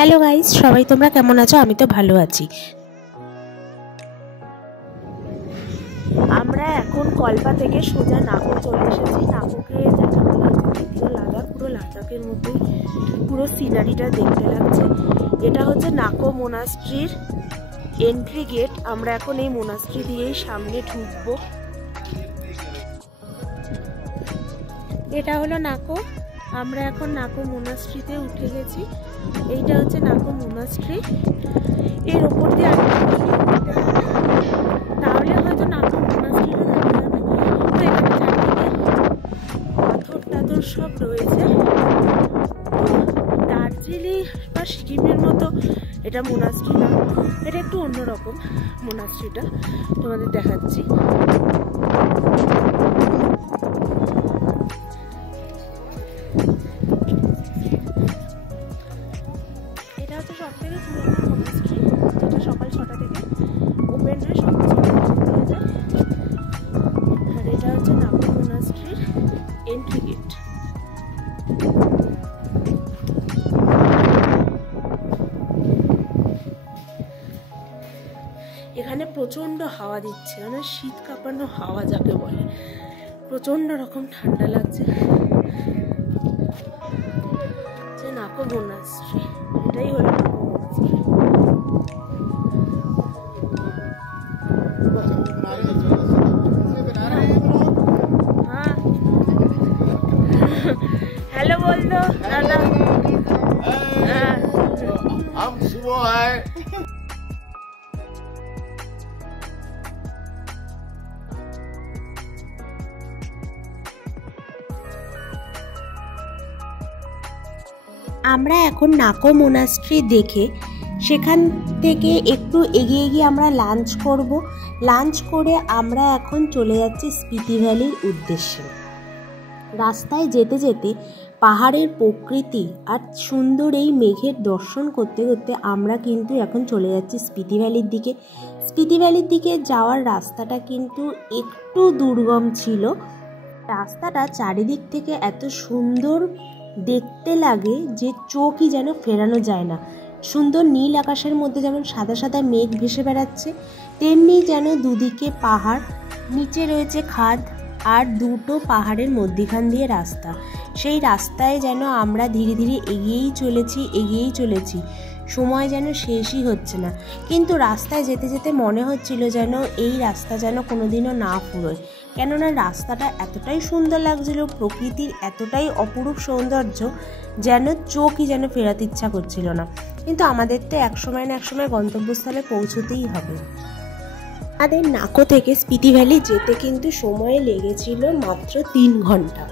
Hello guys, সবাই তোমরা কেমন আছো? আমি তো ভালো আছি। আমরা এখন কল্পা থেকে সোজা নাকো চলে এসেছি। নাকোকে দ্বিতীয় লাদাখ, পুরো লাদাখের মতোই পুরো সিনারিটা দেখতে লাগছে। এটা হচ্ছে নাকো মোনাস্ট্রির এন্ট্রি গেট। আমরা এখন এই মোনাস্ট্রি দিয়েই সামনে ঢুকবো। এটা হলো নাকো। আমরা এখন নাকো মোনাস্ট্রিতে উঠে গেছি। এইটা হচ্ছে নাকো মোনাস্ট্রি। এর ওপর দিয়ে তাহলে হয়তো নাকো মোনাস্ট্রিটা দেখা যাবে। তো এখানে চারদিকে পাথর টাথর সব রয়েছে। দার্জিলিং বা সিকিমের মতো এটা মোনাস্ট্রি না, এটা একটু অন্যরকম মোনাস্ট্রিটা। তোমাদের দেখাচ্ছি। এটা হচ্ছে সব থেকে পুরোনো মোনাস্ট্রি, যেটা সকাল 6টা থেকে ওপেন হয়, সন্ধ্যা 6টা বন্ধ হয়ে যায়। আর এটা হচ্ছে নাকো মোনাস্ট্রির এন্ট্রি গেট। এখানে প্রচন্ড হাওয়া দিচ্ছে, মানে শীত কাঁপানো হাওয়া যাকে বলে। প্রচন্ড রকম ঠান্ডা লাগছে। নাকো মোনাস্ট্রি, এটাই হলো নাকো মোনাস্ট্রি। हाँ हेलो बोल दो दादा। हम सुबह है। আমরা এখন নাকো মোনাস্ট্রি দেখে সেখান থেকে একটু এগিয়ে গিয়ে আমরা লাঞ্চ করব। লাঞ্চ করে আমরা এখন চলে যাচ্ছি স্পিতি ভ্যালির উদ্দেশ্যে। রাস্তায় যেতে যেতে পাহাড়ের প্রকৃতি আর সুন্দর এই মেঘের দর্শন করতে করতে আমরা কিন্তু এখন চলে যাচ্ছি স্পিতি ভ্যালির দিকে। স্পিতি ভ্যালির দিকে যাওয়ার রাস্তাটা কিন্তু একটু দুর্গম ছিল। রাস্তাটা চারিদিক থেকে এত সুন্দর দেখতে লাগে যে চোখই যেন ফেরানো যায় না। সুন্দর নীল আকাশের মধ্যে যেমন সাদা সাদা মেঘ ভেসে বেড়াচ্ছে, তেমনি যেন দুদিকে পাহাড়, নিচে রয়েছে খাদ, আর দুটো পাহাড়ের মধ্যিখান দিয়ে রাস্তা। সেই রাস্তায় যেন আমরা ধীরে ধীরে এগিয়েই চলেছি। সময় যেন শেষই হচ্ছে না। কিন্তু রাস্তায় যেতে যেতে মনে হচ্ছিল যেন এই রাস্তা যেন কোনোদিনও না ফুরোয়। কেননা রাস্তাটা এতটাই সুন্দর লাগছিল, প্রকৃতির এতটাই অপরূপ সৌন্দর্য, যেন চোখই যেন ফেরাতে ইচ্ছা করছিল না। কিন্তু আমাদের তো এক সময় না এক সময় গন্তব্যস্থলে পৌঁছতেই হবে। আমাদের নাকো থেকে স্পিতি ভ্যালি যেতে কিন্তু সময় লেগেছিল মাত্র 3 ঘন্টা।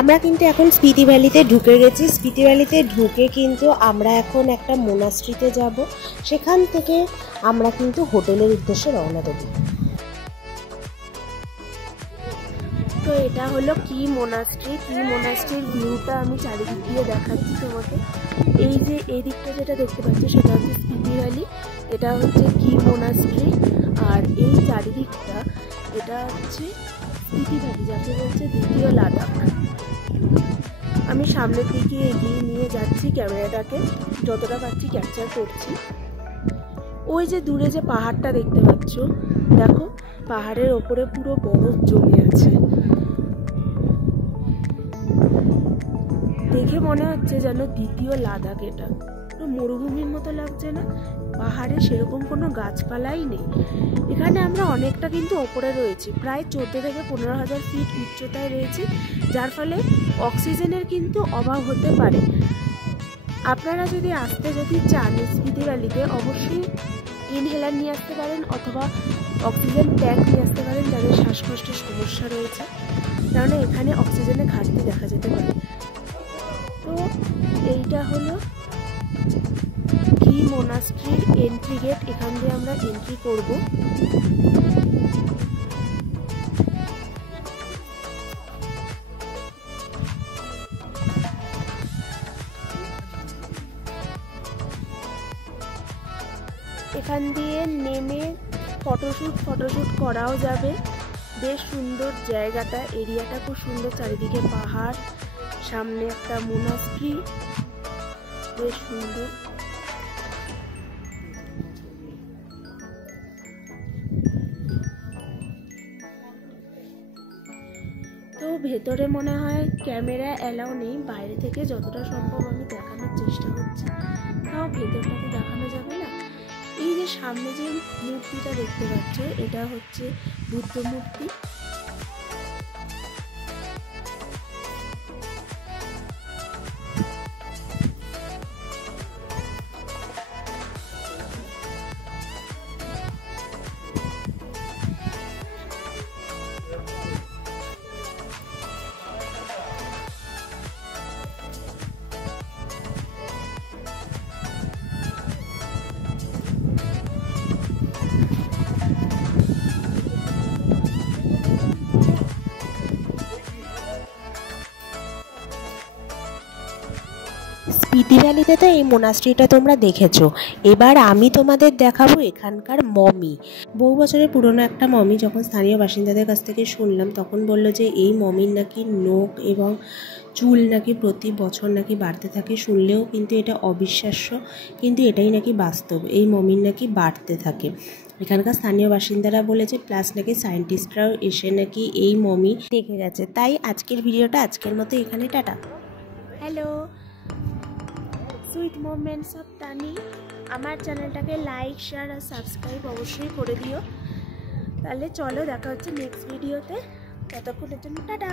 আমরা কিন্তু এখন স্পিতি ভ্যালিতে ঢুকে গেছি। স্পিতি ভ্যালিতে ঢুকে কিন্তু আমরা এখন একটা মোনাস্ট্রিতে যাব। সেখান থেকে আমরা কিন্তু হোটেলের উদ্দেশ্যে রওনা দেব। তো এটা হলো কি মোনাস্ট্রির ভিউটা আমি চারিদিক দিয়ে দেখাচ্ছি তোমাকে। এই যে এই দিকটা যেটা দেখতে পাচ্ছি সেটা হচ্ছে স্পিতি ভ্যালি, এটা হচ্ছে কি মোনাস্ট্রি। আর এই চারিদিকটা এটা হচ্ছে স্পিতি ভ্যালি, যাকে বলছে দ্বিতীয় লাদাখ। আমি সামনের দিকে এগিয়ে নিয়ে যাচ্ছি ক্যামেরাটাকে, যতটা পাচ্ছি ক্যাপচার করছি। ওই যে দূরে যে পাহাড়টা দেখতে পাচ্ছ, দেখো পাহাড়ের ওপরে পুরো বরফ জমে আছে। দেখে মনে হচ্ছে যেন দ্বিতীয় লাদাখ। এটা পুরো মরুভূমির মতো লাগছে না? পাহাড়ে সেরকম কোনো গাছপালাই নেই। এখানে আমরা অনেকটা কিন্তু ওপরে রয়েছি, প্রায় 14 থেকে 15,000 ফিট উচ্চতায় রয়েছি, যার ফলে অক্সিজেনের কিন্তু অভাব হতে পারে। আপনারা যদি আসতে চান স্পিতি ভ্যালিতে, অবশ্যই ইনহেলার নিয়ে আসতে পারেন অথবা অক্সিজেন ট্যাঙ্ক নিয়ে আসতে পারেন যাদের শ্বাসকষ্টের সমস্যা রয়েছে, কারণ এখানে অক্সিজেনের ঘাটতি দেখা যেতে পারে। তো এইটা হলো কি মোনাস্ট্রির এন্ট্রি গেট, এখান দিয়ে আমরা এন্ট্রি করব। এখান দিয়ে নেমে ফটোশ্যুট করাও যাবে। বেশ সুন্দর জায়গাটা, এরিয়াটা খুব সুন্দর, চারিদিকে পাহাড়, সামনে একটা মোনাস্ট্রি, বেশ সুন্দর। তো ভেতরে মনে হয় ক্যামেরা অ্যালাউ নেই, বাইরে থেকে যতটা সম্ভব আমি দেখানোর চেষ্টা করছি, তাও ভেতরটাকে দেখানো যাবে না। এই যে সামনে যে মূর্তিটা দেখতে পাচ্ছ, এটা হচ্ছে বুদ্ধ মূর্তি। স্পিতি ভ্যালিতে তো এই মোনাস্ট্রিটা তোমরা দেখেছো, এবার আমি তোমাদের দেখাবো এখানকার মমি। বহু বছরের পুরনো একটা মমি। যখন স্থানীয় বাসিন্দাদের কাছ থেকে শুনলাম, তখন বলল যে এই মমির নাকি নখ এবং চুল নাকি প্রতি বছর নাকি বাড়তে থাকে। শুনলেও কিন্তু এটা অবিশ্বাস্য, কিন্তু এটাই নাকি বাস্তব, এই মমির নাকি বাড়তে থাকে। এখানকার স্থানীয় বাসিন্দারা বলেছে, প্লাস নাকি সায়েন্টিস্টরাও এসে নাকি এই মমি দেখে গেছে। তাই আজকের ভিডিওটা আজকের মতো এখানে, tata. Hello, sweet moments of টানি, আমার চ্যানেলটাকে লাইক, শেয়ার আর সাবস্ক্রাইব অবশ্যই করে দিও। তাহলে চলো দেখা হচ্ছে নেক্সট ভিডিওতে, ততক্ষণের জন্য টাটা।